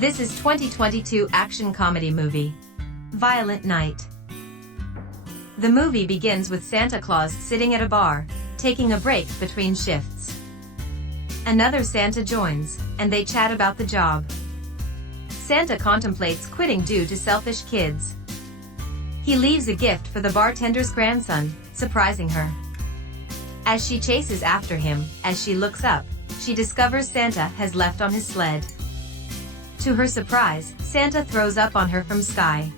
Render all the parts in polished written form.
This is 2022 action comedy movie, Violent Night. The movie begins with Santa Claus sitting at a bar, taking a break between shifts. Another Santa joins, and they chat about the job. Santa contemplates quitting due to selfish kids. He leaves a gift for the bartender's grandson, surprising her. As she chases after him, as she looks up, she discovers Santa has left on his sled. To her surprise, Santa throws up on her from sky.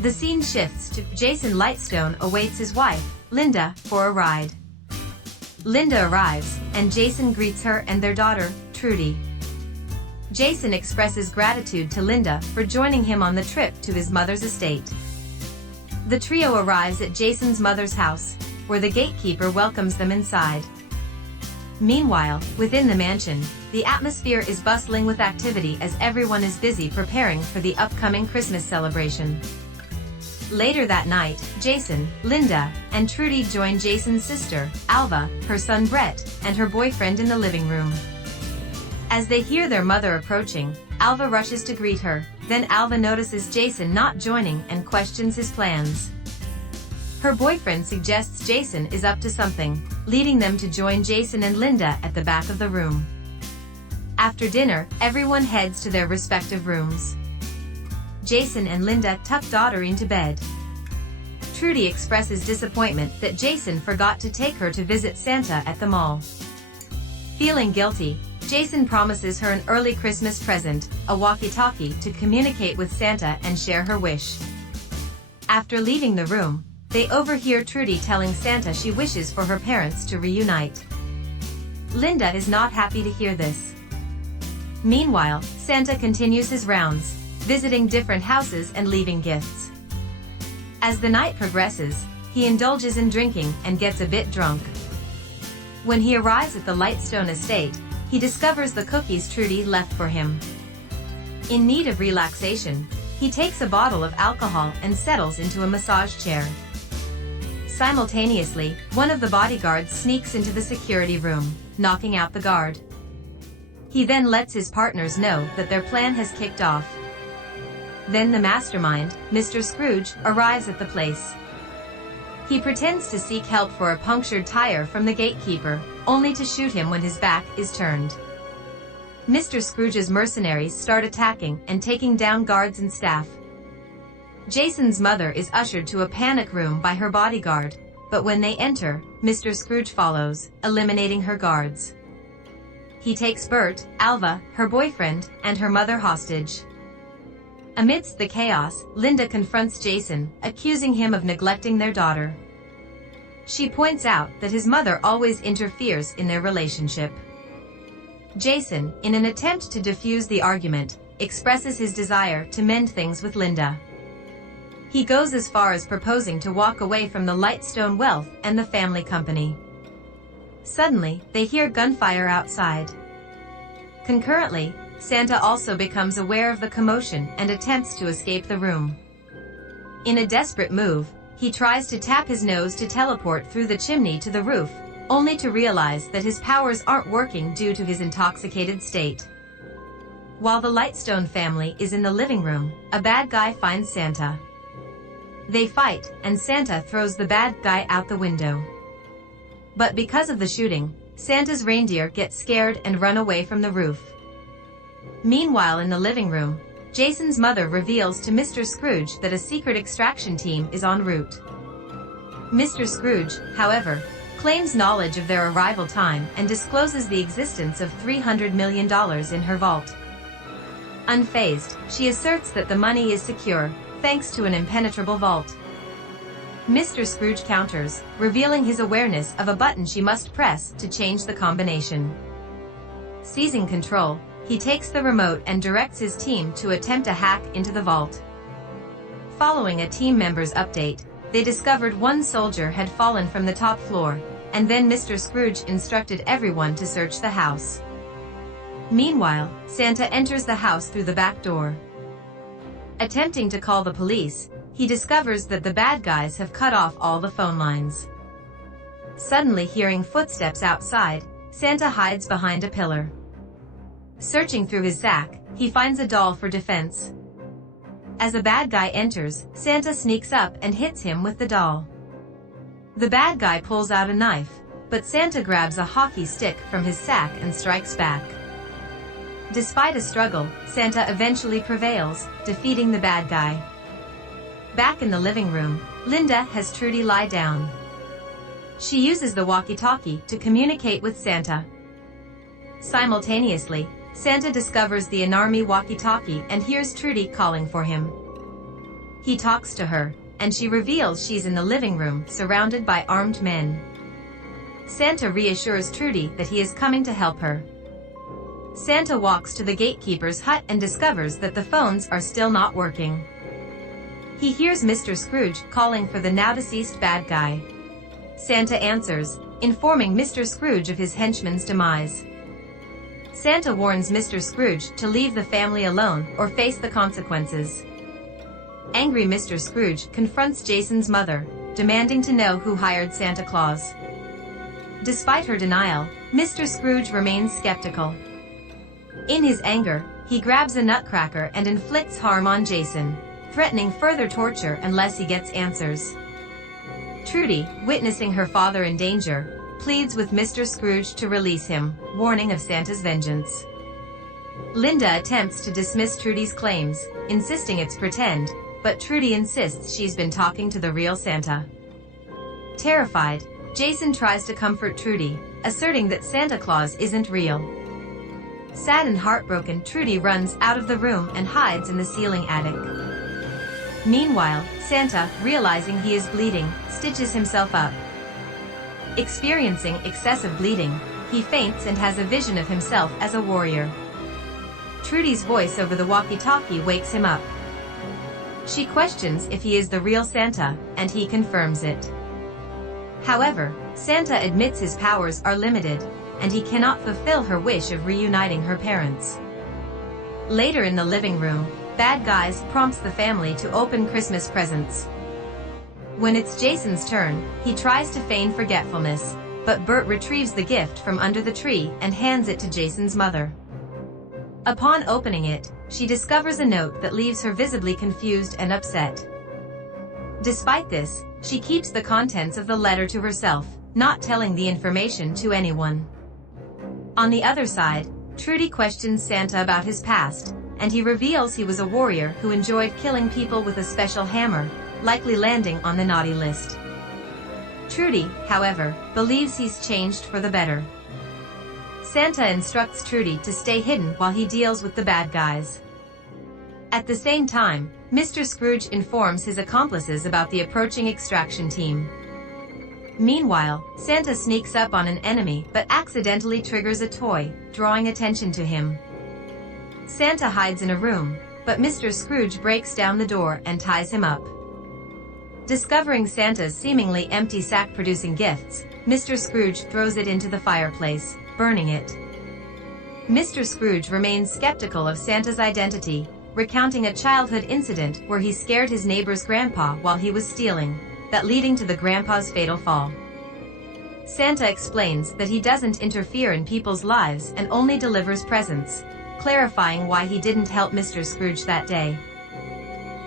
The scene shifts to Jason Lightstone awaits his wife, Linda, for a ride. Linda arrives, and Jason greets her and their daughter, Trudy. Jason expresses gratitude to Linda for joining him on the trip to his mother's estate. The trio arrives at Jason's mother's house, where the gatekeeper welcomes them inside. Meanwhile, within the mansion, the atmosphere is bustling with activity as everyone is busy preparing for the upcoming Christmas celebration. Later that night, Jason, Linda, and Trudy join Jason's sister, Alva, her son Brett, and her boyfriend in the living room. As they hear their mother approaching, Alva rushes to greet her, then Alva notices Jason not joining and questions his plans. Her boyfriend suggests Jason is up to something, leading them to join Jason and Linda at the back of the room. After dinner, everyone heads to their respective rooms. Jason and Linda tuck daughter into bed. Trudy expresses disappointment that Jason forgot to take her to visit Santa at the mall. Feeling guilty, Jason promises her an early Christmas present, a walkie-talkie to communicate with Santa and share her wish. After leaving the room, they overhear Trudy telling Santa she wishes for her parents to reunite. Linda is not happy to hear this. Meanwhile, Santa continues his rounds, visiting different houses and leaving gifts. As the night progresses, he indulges in drinking and gets a bit drunk. When he arrives at the Lightstone estate, he discovers the cookies Trudy left for him. In need of relaxation, he takes a bottle of alcohol and settles into a massage chair. Simultaneously, one of the bodyguards sneaks into the security room, knocking out the guard. He then lets his partners know that their plan has kicked off. Then the mastermind, Mr. Scrooge, arrives at the place. He pretends to seek help for a punctured tire from the gatekeeper, only to shoot him when his back is turned. Mr. Scrooge's mercenaries start attacking and taking down guards and staff. Jason's mother is ushered to a panic room by her bodyguard, but when they enter, Mr. Scrooge follows, eliminating her guards. He takes Bert, Alva, her boyfriend, and her mother hostage. Amidst the chaos, Linda confronts Jason, accusing him of neglecting their daughter. She points out that his mother always interferes in their relationship. Jason, in an attempt to defuse the argument, expresses his desire to mend things with Linda. He goes as far as proposing to walk away from the Lightstone wealth and the family company. Suddenly, they hear gunfire outside. Concurrently, Santa also becomes aware of the commotion and attempts to escape the room. In a desperate move, he tries to tap his nose to teleport through the chimney to the roof, only to realize that his powers aren't working due to his intoxicated state. While the Lightstone family is in the living room, a bad guy finds Santa. They fight, and Santa throws the bad guy out the window. But because of the shooting, Santa's reindeer get scared and run away from the roof. Meanwhile in the living room, Jason's mother reveals to Mr. Scrooge that a secret extraction team is en route. Mr. Scrooge, however, claims knowledge of their arrival time and discloses the existence of $300 million in her vault. Unfazed, she asserts that the money is secure, thanks to an impenetrable vault. Mr. Scrooge counters, revealing his awareness of a button she must press to change the combination. Seizing control, he takes the remote and directs his team to attempt a hack into the vault. Following a team member's update, they discovered one soldier had fallen from the top floor, and then Mr. Scrooge instructed everyone to search the house. Meanwhile, Santa enters the house through the back door. Attempting to call the police, he discovers that the bad guys have cut off all the phone lines. Suddenly hearing footsteps outside, Santa hides behind a pillar. Searching through his sack, he finds a doll for defense. As a bad guy enters, Santa sneaks up and hits him with the doll. The bad guy pulls out a knife, but Santa grabs a hockey stick from his sack and strikes back. Despite a struggle, Santa eventually prevails, defeating the bad guy. Back in the living room, Linda has Trudy lie down. She uses the walkie-talkie to communicate with Santa. Simultaneously, Santa discovers the Anarmy walkie-talkie and hears Trudy calling for him. He talks to her, and she reveals she's in the living room surrounded by armed men. Santa reassures Trudy that he is coming to help her. Santa walks to the gatekeeper's hut and discovers that the phones are still not working. He hears Mr. Scrooge calling for the now-deceased bad guy. Santa answers, informing Mr. Scrooge of his henchman's demise. Santa warns Mr. Scrooge to leave the family alone or face the consequences. Angry Mr. Scrooge confronts Jason's mother, demanding to know who hired Santa Claus. Despite her denial, Mr. Scrooge remains skeptical. In his anger, he grabs a nutcracker and inflicts harm on Jason, threatening further torture unless he gets answers. Trudy, witnessing her father in danger, pleads with Mr. Scrooge to release him, warning of Santa's vengeance. Linda attempts to dismiss Trudy's claims, insisting it's pretend, but Trudy insists she's been talking to the real Santa. Terrified, Jason tries to comfort Trudy, asserting that Santa Claus isn't real. Sad and heartbroken, Trudy runs out of the room and hides in the ceiling attic. Meanwhile, Santa, realizing he is bleeding, stitches himself up. Experiencing excessive bleeding, he faints and has a vision of himself as a warrior. Trudy's voice over the walkie-talkie wakes him up. She questions if he is the real Santa, and he confirms it. However, Santa admits his powers are limited, and he cannot fulfill her wish of reuniting her parents. Later in the living room, Bad Guys prompts the family to open Christmas presents. When it's Jason's turn, he tries to feign forgetfulness, but Bert retrieves the gift from under the tree and hands it to Jason's mother. Upon opening it, she discovers a note that leaves her visibly confused and upset. Despite this, she keeps the contents of the letter to herself, not telling the information to anyone. On the other side, Trudy questions Santa about his past, and he reveals he was a warrior who enjoyed killing people with a special hammer, likely landing on the naughty list. Trudy, however, believes he's changed for the better. Santa instructs Trudy to stay hidden while he deals with the bad guys. At the same time, Mr. Scrooge informs his accomplices about the approaching extraction team. Meanwhile, Santa sneaks up on an enemy but accidentally triggers a toy, drawing attention to him. Santa hides in a room, but Mr. Scrooge breaks down the door and ties him up. Discovering Santa's seemingly empty sack producing gifts, Mr. Scrooge throws it into the fireplace, burning it. Mr. Scrooge remains skeptical of Santa's identity, recounting a childhood incident where he scared his neighbor's grandpa while he was stealing, that leading to the grandpa's fatal fall. Santa explains that he doesn't interfere in people's lives and only delivers presents, clarifying why he didn't help Mr. Scrooge that day.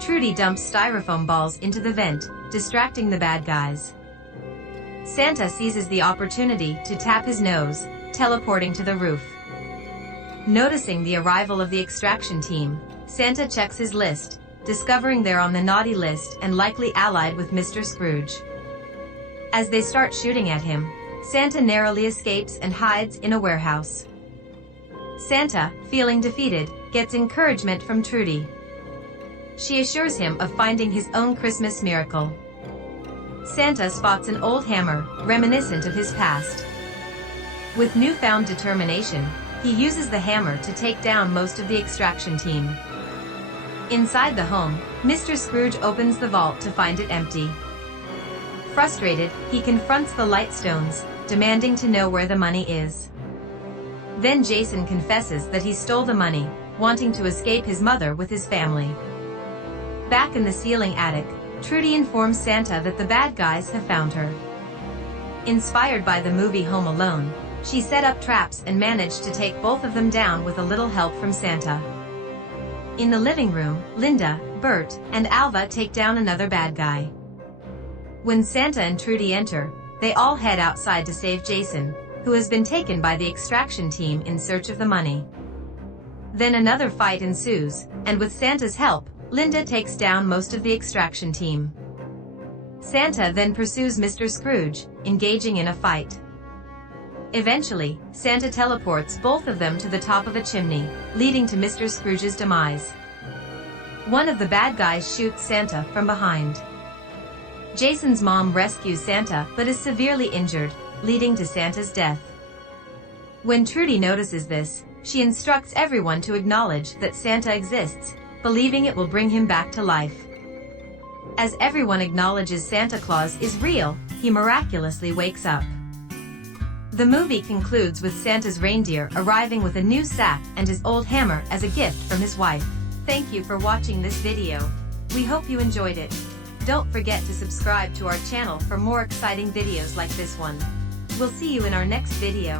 Trudy dumps styrofoam balls into the vent, distracting the bad guys. Santa seizes the opportunity to tap his nose, teleporting to the roof. Noticing the arrival of the extraction team, Santa checks his list, discovering they're on the naughty list and likely allied with Mr. Scrooge. As they start shooting at him, Santa narrowly escapes and hides in a warehouse. Santa, feeling defeated, gets encouragement from Trudy. She assures him of finding his own Christmas miracle. Santa spots an old hammer, reminiscent of his past. With newfound determination, he uses the hammer to take down most of the extraction team. Inside the home, Mr. Scrooge opens the vault to find it empty. Frustrated, he confronts the Lightstones, demanding to know where the money is. Then Jason confesses that he stole the money, wanting to escape his mother with his family. Back in the ceiling attic, Trudy informs Santa that the bad guys have found her. Inspired by the movie Home Alone, she set up traps and managed to take both of them down with a little help from Santa. In the living room, Linda, Bert, and Alva take down another bad guy. When Santa and Trudy enter, they all head outside to save Jason, who has been taken by the extraction team in search of the money. Then another fight ensues, and with Santa's help, Linda takes down most of the extraction team. Santa then pursues Mr. Scrooge, engaging in a fight. Eventually, Santa teleports both of them to the top of a chimney, leading to Mr. Scrooge's demise. One of the bad guys shoots Santa from behind. Jason's mom rescues Santa but is severely injured, leading to Santa's death. When Trudy notices this, she instructs everyone to acknowledge that Santa exists, believing it will bring him back to life. As everyone acknowledges Santa Claus is real, he miraculously wakes up. The movie concludes with Santa's reindeer arriving with a new sack and his old hammer as a gift from his wife. Thank you for watching this video. We hope you enjoyed it. Don't forget to subscribe to our channel for more exciting videos like this one. We'll see you in our next video.